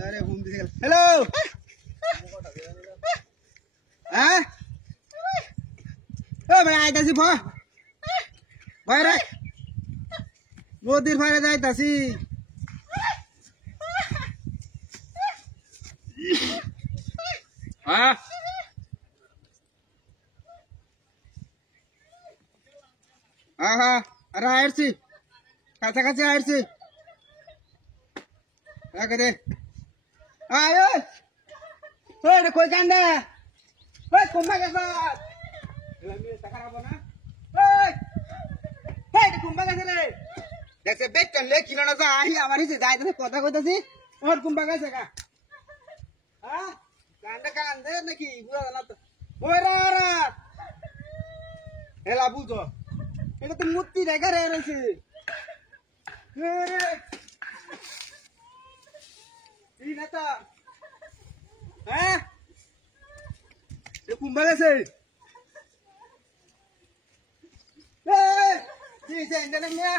अरे घूम दिखे हेलो हैं ओ मैं आइता सी भाई रे बहुत देर भाई आइता सी हाँ हाँ हाँ अरे आयर सी काचा काचा आयर सी क्या करे आयो ओए कोई कांदा ओए कुंभा के साथ लंबी टकरा बना ओए हे कुंभा कैसे रे देख से बेच कर ले किलो ना सा आही हमारी से जाए तो कोता कोता सी और कुंभा कैसे का हां कांदा नकी पूरा ना तो ओए रा हेला बुझो এটা তো মূর্তি দেখা রয়েছে এই না তো হ্যাঁ এ কুম্ভা গেছে এই কি সেন্ডে না মিয়া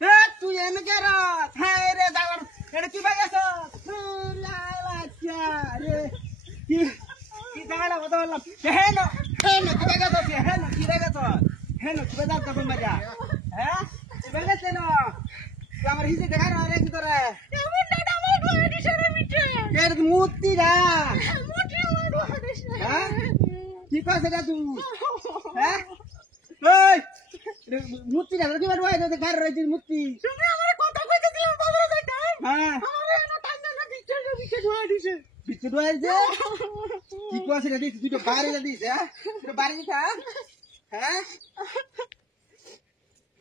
এ তুই এনে কে রাত হ্যাঁ রে দাগর এটা কি বাগাছ লা লা চা রে কি কি দাগড়া কথা বললাম হ্যাঁ না কি বাগাছ হ্যাঁ না কি বাগাছ हेलो सुबह दाल कब मजा हैं सुबह से ना हमारे हिस्से देखा रहा है किधर है ये मुंडा डबल बॉडी शरीर में ये तो मूर्ति रा मूर्ति वाला हैं ठीक है सजा तू हैं ओए मूर्ति रा की बात है तो घर रही थी मूर्ति सुनिए हमारे कोता कोई तो दिल बाबू का टाइम हां हमारे ना टाइम ना पीछे दुआ दिसे पीछे दुआ दिसे ठीक है सजा दी तू तो बाहर जा दी है तो बाहर जा हैं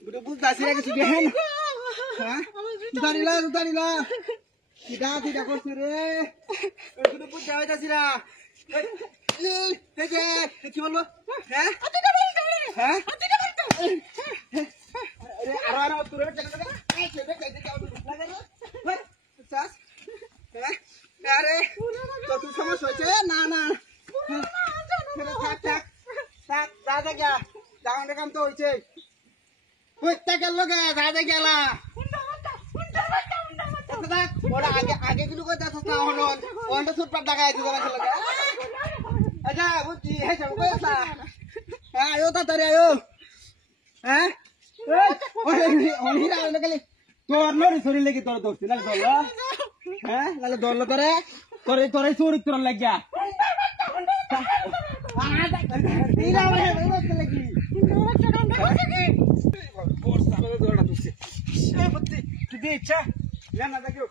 बुढ़ो बुढ़ दासी रे किसी हैं हैं उतारिला सीधा सीधा को रे बुढ़ो बुढ़ जावे दासी रा देखे কি বলবো हैं हैं अरे आराम तू रे चल चल कैसे क्या लगा रे वर सास हैं अरे तो तू समझ सोचे ना tak दादा क्या jangan देखam तो होइछे ओइता गेल लगे दादा गेला उंडा ओडा आगे किलो को दास ना होनो ओंडा सुट पर लगाय दिला लगे अच्छा बुद्धि है सब को ऐसा आयो ता तरे आयो हैं ओनी रा लगले तोर नोरी सोरी लगी तोर दोस्ती लाल दोला हैं लाल दोला तोरे सोरी तोर लग गया तीरा वाले बहुत लगी और सारा दौड़ा तुझसे ये बत्ती तू दे अच्छा या ना देखो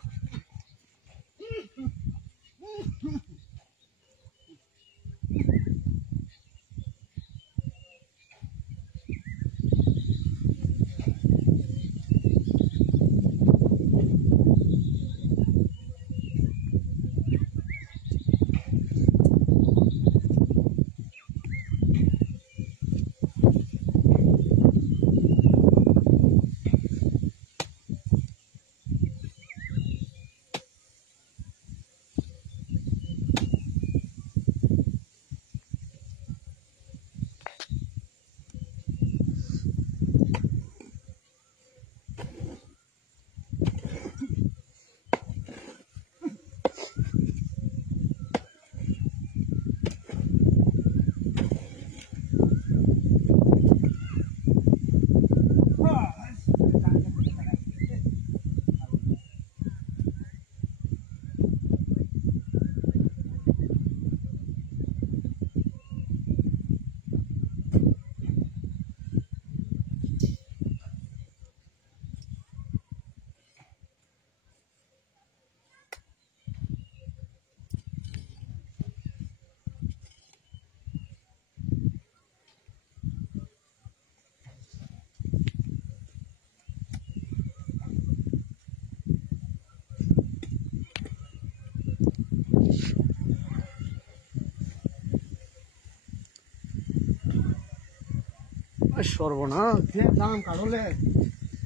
সর্বনাশ দাম কাটলে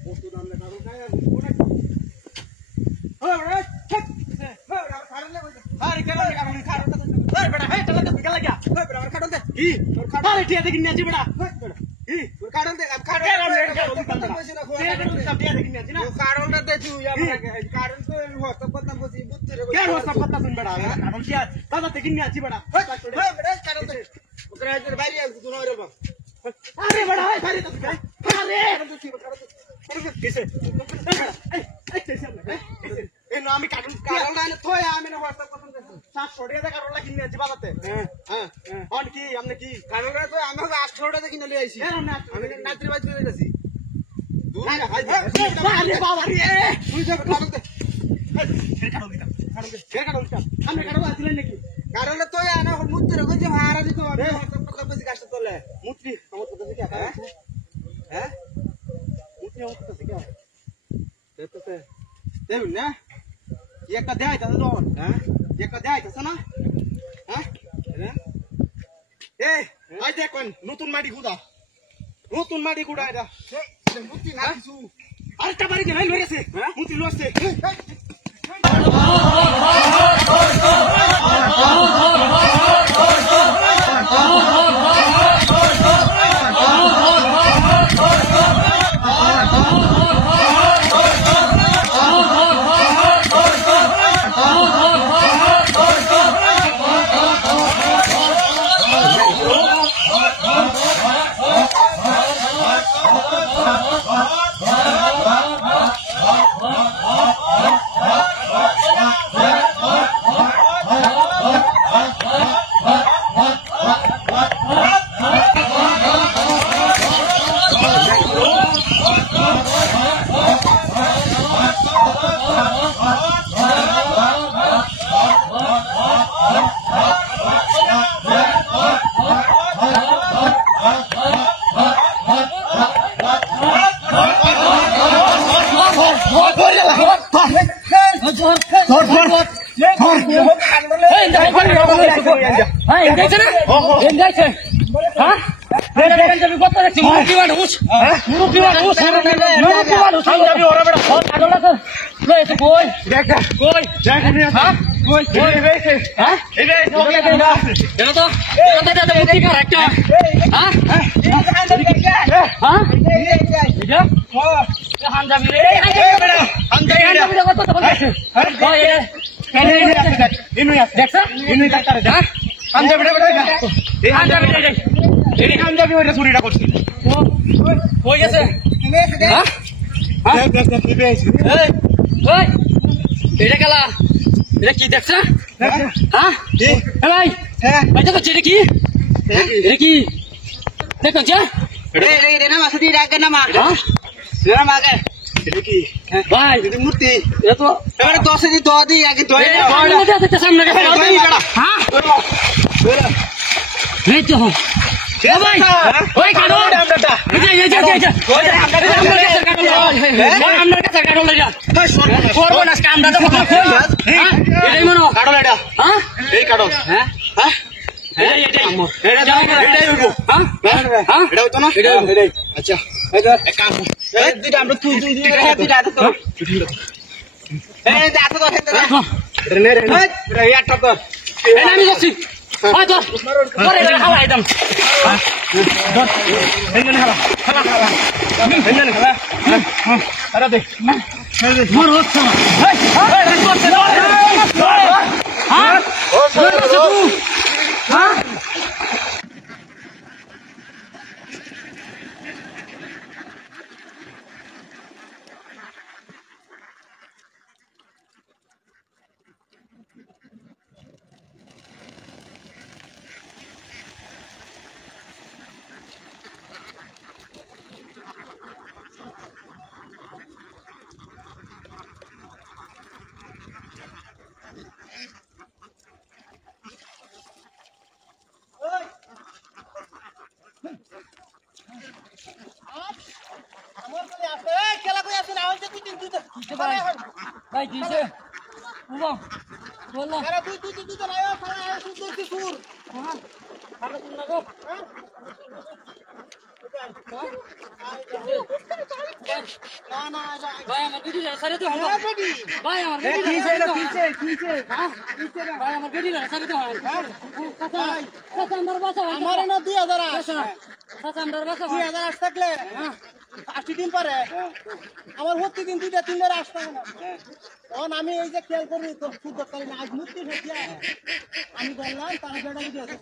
কত দাম লে কাটো কায় কোনে ওরে ঠিক কাটলে কই আরে কেন কাটলে কাটতে ওরে বড়া হে চল নিকল গয়া ওরে বড়া কাটতে ই তোর কাটলে ঠিক আছে কিনে আছে বড়া ই তোর কাটতে কাট কারণটা দেখি কারণ তো হোয়াটসঅ্যাপ করতাম বসি বুঝতে রে হোয়াটসঅ্যাপ করতাম বেড়া কারণ কি আছে দাদা থেকে নিয়ে আছি বেড়া কারণ ওকে আজ বাইরে আসু তুই নরল বাপ আরে বেড়া বাইরে তো আরে কিসে এই না আমি কারণ না থই আমি না হোয়াটসঅ্যাপ করতাম 700 টাকা কারণটা কিনে আছি বাজাতে হ্যাঁ অন কি আমনে কি কারণটা তো আমি 800 টাকা কিনে লই আইছি আমি নাত্রি বাজ করে দিছি আরে বাবা রে তুই যা কারণ দে কারণ তো না মুত্তি রে যে ভাড়া দিতে হবে কত বেশি কাজ চলে মুত্তি আমার কত বেশি হ্যাঁ মুত্তি আমার কত বেশি দেখতে দেবি না একটা দেয় তাহলে দন হ্যাঁ একটা দেয় তাছ না হ্যাঁ এই আই দেখুন নতুন মাটি গুড়া এটা মুত্তি না কিছু আরেকটা বাড়ি গেল মেরেছে মুত্তি লসছে মূর্তি দশ দিন তো দিই আগে 5 দিন পরে আমার প্রতিদিন 2-3বার আসতে না তখন আমি এই যে খেয়াল করি তো শুদ্ধ করি না আজ মুক্তি হচ্ছে আমি বললাম তারা বেড়া দিতে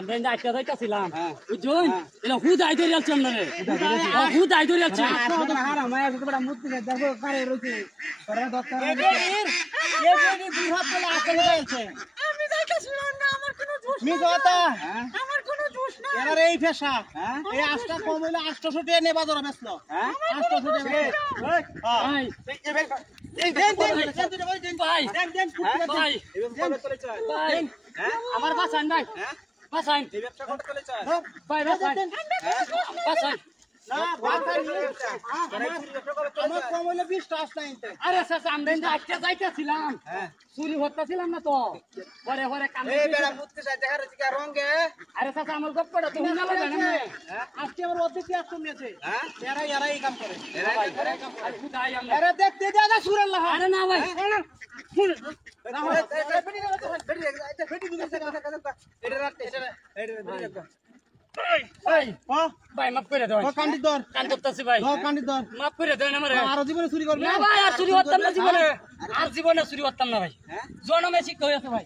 আমরা আটটা যাইতাছিলাম বুঝছেন এটা হুদ আই ধরে যাচ্ছে আমরা হুদ আই ধরে যাচ্ছে এই পেশা এই 8টা কম হইলে 800 টাকা নেবা ধরা বেচলো 800 ভাই আমার বাসান ভাই বাসান ভাই বাসান বাসান না আমার কম হইলে 20 টা আসনা আনতে আরে চাচা আমরা আটটা যাইতাছিলাম চুরি হতাছিলাম না তো পরে পরে কাম আরে চাচা আমার গপ্পটা তুমি না লাগে না আজকে আমার অর্ধেক আসন নিয়েছে এরা এই কাম করে আরে হুদ আই আমরা আরে দেখতে দাদা সুরাল্লাহ আরে না ভাই ভাই মাফ করে দেন কান্দি দর কান করতেছি ভাই কান্দি দর মাফ করে দেন আমারে আরো জীবনে চুরি করবে না ভাই আর চুরি করতাম না জীবনে আর জীবনে চুরি করতাম না ভাই জনমে শিক্ষা হয়েছে ভাই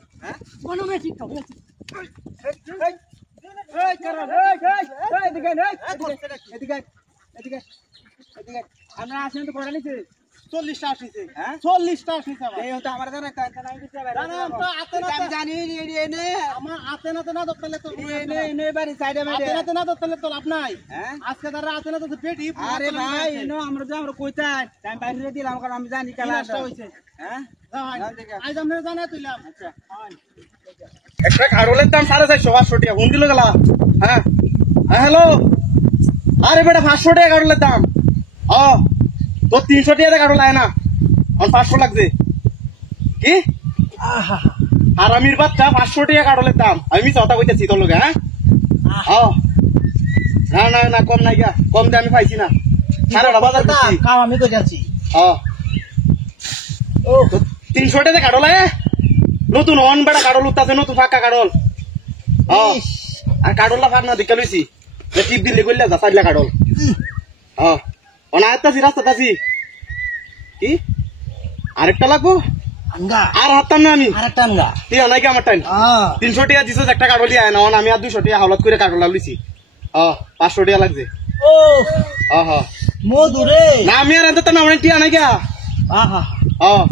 জনমে শিক্ষা হয়েছে আমরা আসেন তো পড়া নিছি 40 টা আসিছে 40 টা আসিছে এই হতো আমার জানা আমি জানি এনে আমার আতে না দত্তলে তো এনে বাড়ি সাইডে আতে না দত্তলে তো লাভ নাই আজকে তারা আতে না তো পেটি আরে ভাই এনো আমরা যে আমরা কইতাই টাইম বাইরে দিলাম কারণ আমি জানি খেলা নষ্ট হইছে হ্যাঁ আজ আমরা জানা তুইলাম আচ্ছা একটা কারোলের দাম 450 টাকা ফোন দিল গেলা হ্যাঁ হ্যালো আরে বেটা 500 টাকা কারোলের দাম তো 300 টাকা কারোল আয় না আমার 500 লাগছে কি আর আমির বাচ্চা 500 টাকা কারোলের দাম আমি কথা কইতেছি তোর লগে হ্যাঁ না না না কম নাই গা কম দিয়ে আমি পাইছি না সারা বাজার করছি কাম আমি তো যাচ্ছি ও 300 টাকা কারোল আয় নতুন অন বেটা কারোল উঠতেছে নতুন ফাঁকা কারোল আর কারোলটা ফাঁক না দেখে লইছি টিপ দিলে করলে যা সাইডলা কারোল অনায়াত্তাছি রাস্তাতাছি কি আরেকটা লাগবো আঙ্গা আর হাততাম না আমি আরেকটা আঙ্গা তুই অনাই কি আমার টাইম 300 টাকা দিছিস একটা কারোলি আয় না আমি আর 200 টাকা হাওলাত করে কারোলা লইছি 500 টাকা লাগছে ও হ্যাঁ মধুরে না আমি আর আনতে না অনেক টিয়া নাই গা আহা হ্যাঁ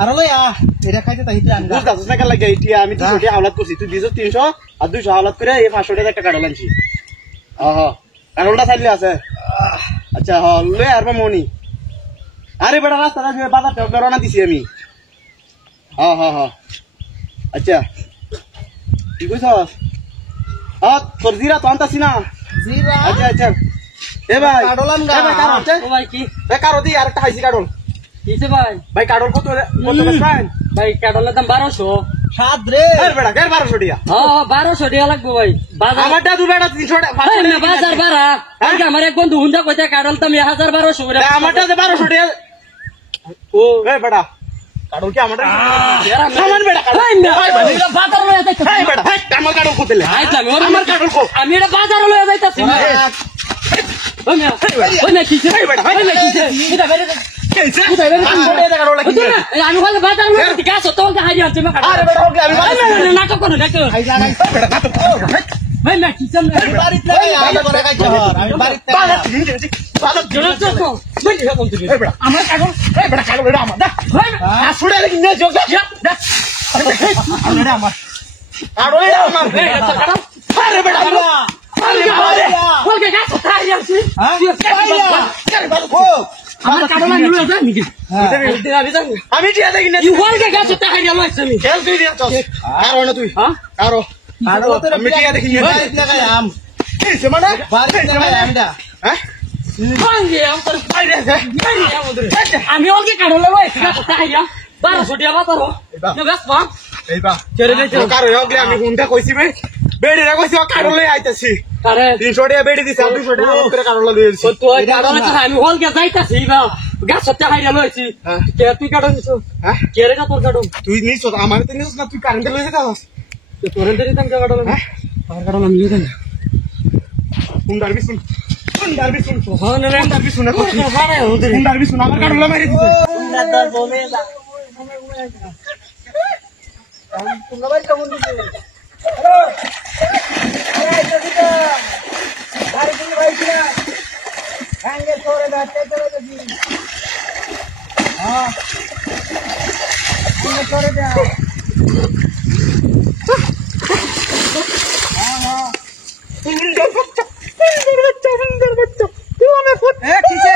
আর লইয়া এটা খাইতে তাইতে আঙ্গা বুঝতাছিস না কেন লাগে টিয়া আমি 200 টাকা হাওলাত করছি তুই দিছিস 300 আর 200 হাওলাত করে এই 500 টাকা একটা কারোল আনছি কারোলটা চাইলে আছে আচ্ছা লই আর মনি আরে বেটা রাস্তা বাজারটা রওনা দিছি আমি আচ্ছা কি কইছস তোর জিরা তো আনতাছি না জিরা আচ্ছা আচ্ছা এ ভাই কারোল আঙ্গা ও ভাই কি কারো দি আরেকটা খাইছি কারোল কিছে ভাই ভাই কারোল কত বেচবেন ভাই কাটলের দাম 1200 সাত রে বেটা 1200 টাকা হ্যাঁ 1200 টাকা লাগবে ভাই বাজার আমারটা দু বেটা 300 টাকা ভাই না বাজার বাড়া আজকে আমার এক বন্ধু হুন্ডা কইতে কাটল তুমি 1200 করে আমারটা 1200 টাকা ও এ বেটা কারোল কি আমারটা সামান বেটা ভাই না বাজার লয়ে যাইতাছি এই বেটা আমার কারোল কোতেলে আমার কারোল কো আমি এটা বাজার লয়ে যাইতাছি ওই না কিছে ওই না কিছে এটা বেরে আমি বলে বাজার লয়ে গাছ তো হাই আছে মা আরে বেটা ওকে আমি নাটক করো নাটক ভাই না কিছে বাড়িতে আমি করে খাইছি আমি বাড়িতে আমার কাগজ এই বেটা কাগজ এটা আমার আসলে কি না যোগ আমার কাগজ এটা আমার আরে বেটা ওকে গাছ তো হাই আছে আমার কাটলা নিয়ে যা নাকি আমি টিয়া দেখি না ওকে গাছ তো হাই আছে আমি খেল তুই দিয়া চস কারো না তুই হ্যাঁ কারো আমি টিয়া দেখি বাড়িতে লাগাইম এই সমানা বাড়িতে লাগাইম এটা হ্যাঁ ভাঙ্গে আমার আমি ওকে কাটলা লই গাছ তো হাই 1200 টাকা বাজার না গাছ পা এই বা ছেড়ে দে কারো হগলে আমি হুন্ডা কইছি ভাই বেড়ি রে কইছি কারো লই আইতাছি আরে 300 টাকা বেড়ি দিছি 200 টাকা করে কারো লই আইছি তো কাটলা তো আমি হলকে যাইতাছি বা গাছ তো হাই লইছি কে তুই কাটন নিছো হ্যাঁ কে রে তোর কাটন তুই নিছ আমার তো নিছ না তুই কারেন্ট লই যেতাস তোর এন্টারি দাম কাটলা আমার কাটলা নিয়ে দেন হুন্ডার বিছুন হুন্ডার বিছুন হন রে হুন্ডার বিছুন এখন বারে ওদের হুন্ডার বিছুন আমার কাটুলা মারি দিছে তোমরা দর বলে যা তোমরা ভাই কেমন দিছে হ্যালো এই তো দিটা গাড়ি দিয়ে ভাই কিনা হ্যাঙ্গে করে দাঁতে করে দিবি হ্যাঁ হ্যাঙ্গে করে দাও হ্যাঁ হ্যাঁ এ কিসে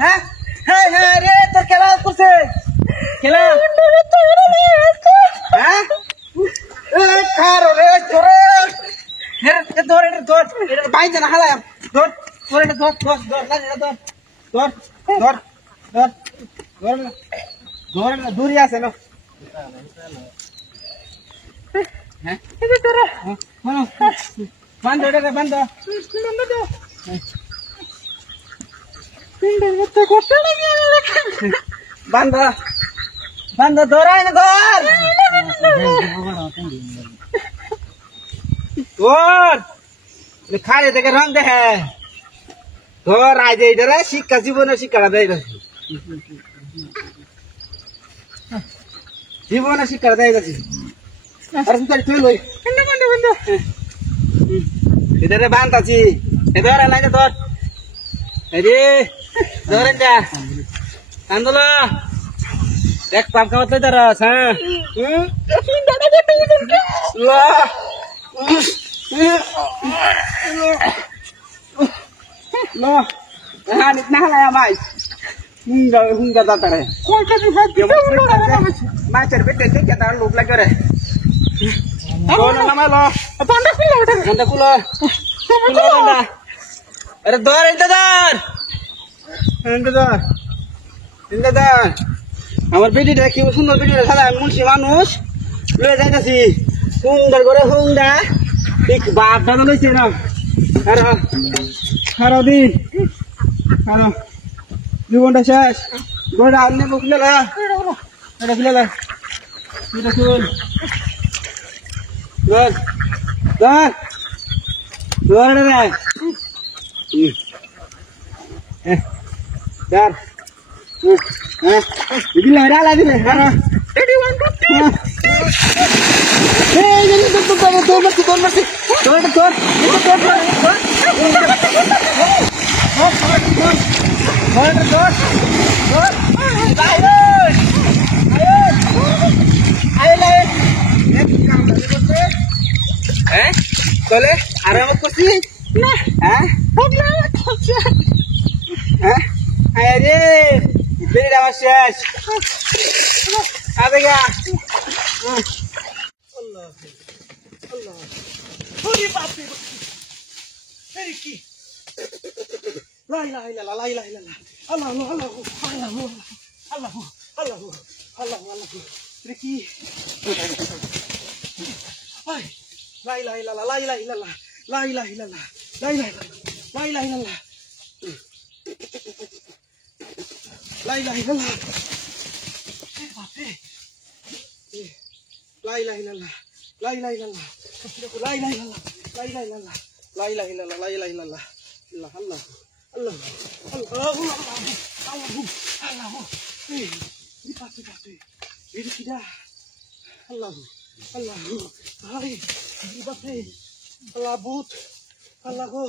হ্যাঁ হ্যাঁ হ্যাঁ রে তোর খেলা করছে খেলা হ্যাঁ এ কার রে তোরে এ ধর এটা ধর এটা বাইতে না হালা ধর ধর এটা ধর ধর ধর না এটা ধর ধর ধর ধর ধর ধর না দূরে আছে না হ্যাঁ এটা তোর হ্যাঁ বন্ধ এটা বন্ধ বন্ধ বন্ধ ধরাই না ধর ধর খাড়ে থেকে রং দেখে ধর আজ এইটা শিক্ষা জীবনের শিক্ষা দেয় জীবনের শিক্ষা দেয় গেছি আর তুই লই এদের বান্ধ আছি এদের এলাই ধর রে ধর এটা আন্দোল দেখ পাপ খাওয়াতে দাঁড়াস হ্যাঁ মাছের পেটে দেখে তার লোক লাগে রে अरे दौर इंतजार इंतजार इंतजार আমার বেটিটা কি সুন্দর বেটিটা সাদা মুন্সি মানুষ লয়ে যাইতাছি সুন্দর করে হুঙ্গা ঠিক বাপটা তো লইছে না সারা দিন সারা জীবনটা শেষ গোড়া আনলে খুলে লা এটা খুলে লা এটা খুল ধর ধর ধর রে Dar. Ini lah dah lagi ni. Ready 1 2 3. Hey, jadi tu masih. Boleh? Ada apa sih? Nah, আরে বেরিয়ে আমার শেষ আবেগা আল্লাহ আল্লাহ ওরে বাপ রে আরে কি লা ইলাহা ইল্লাল্লাহ লা ইলাহা ইল্লাল্লাহ আল্লাহু আল্লাহু আল্লাহু আল্লাহু আল্লাহু আল্লাহু আল্লাহু রে কি আয় লা ইলাহা ইল্লাল্লাহ লা ইলাহা ইল্লাল্লাহ লা ইলাহা ইল্লাল্লাহ লা ইলাহা ইল্লাল্লাহ লা ইলাহা ইল্লাল্লাহ La ilaha illallah. La ilaha illallah. La ilaha illallah. La ilaha illallah. La ilaha illallah. La ilaha illallah. La ilaha illallah. Allah Allah. Allah. Allah. Allah. Ini pasti. Ini tidak. Allah. Allah. Hai. Ini pasti. Allah but. Allah go.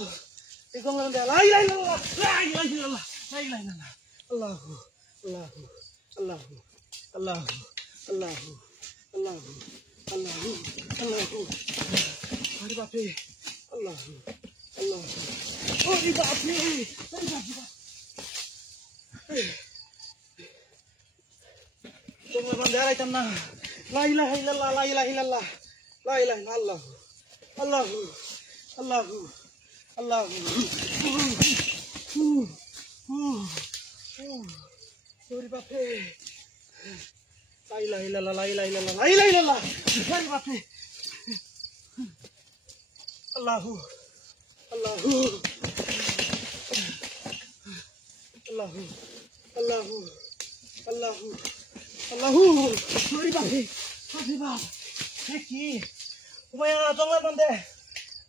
Itu ngomong dia. La ilaha illallah. La ilaha illallah. La ilaha illallah. Allahu Allahu Allahu Allahu Allahu Allahu Allahu Allahu Hari bape Allahu Allahu Hari bape Tunggu bandara itam na La ilaha illallah La ilaha illallah La ilaha illallah Allahu Allahu Allahu Sorry bape. La ilaha illallah, la ilaha illallah, la ilaha illallah. Sorry bape. Allahu. Allahu. Allahu. Allahu. Allahu. Allahu. Sorry bape. Sorry bape. Ki? Umaya jongla bande.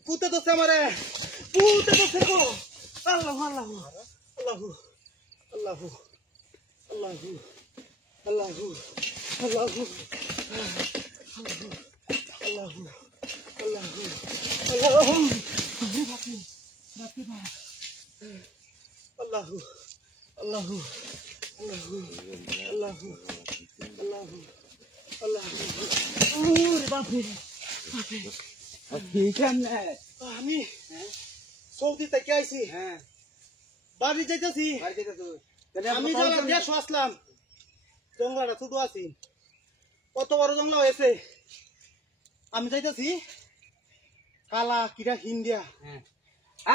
Pute to se amare. Puta que pegó. Allahu, Allahu, Allahu, Allahu, Allahu, Allahu, Allahu, Allahu, Allahu, Allahu, Allahu. Allahu, Allahu, Allahu, Allahu, Allahu, Allahu. Ore bape, bape. ঠিক আছে আমি Saudi থেকে আইছি হ্যাঁ বাড়ি যাইতেছি বাড়ি যেতে তুই আমি যারা দেশ আসলাম জঙ্গলাটা শুধু আছি কত বড় জঙ্গলা হয়েছে আমি যাইতেছি কালা কিরা হিন্দিয়া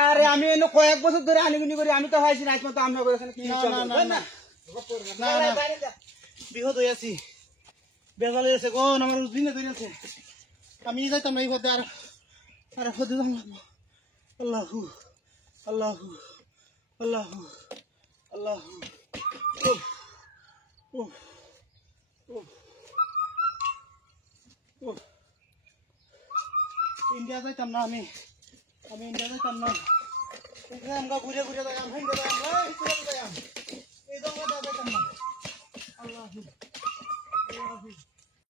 আরে আমি এনে কয়েক বছর ধরে আনিগুনি করি আমি তো হয়েছি না আজকে তো আমরা করেছেন কি না না না না না না বিহত হয়ে আছি বেজাল হয়ে আছে কোন আমার দিনে ধরে আছে আমি যাইতাম না এই পথে আর আর পথে যাম আল্লাহু আল্লাহু আল্লাহু আল্লাহু ইন্ডিয়া যাইতাম না আমি ইন্ডিয়া যাইতাম না আমরা ঘুরে ঘুরে যাই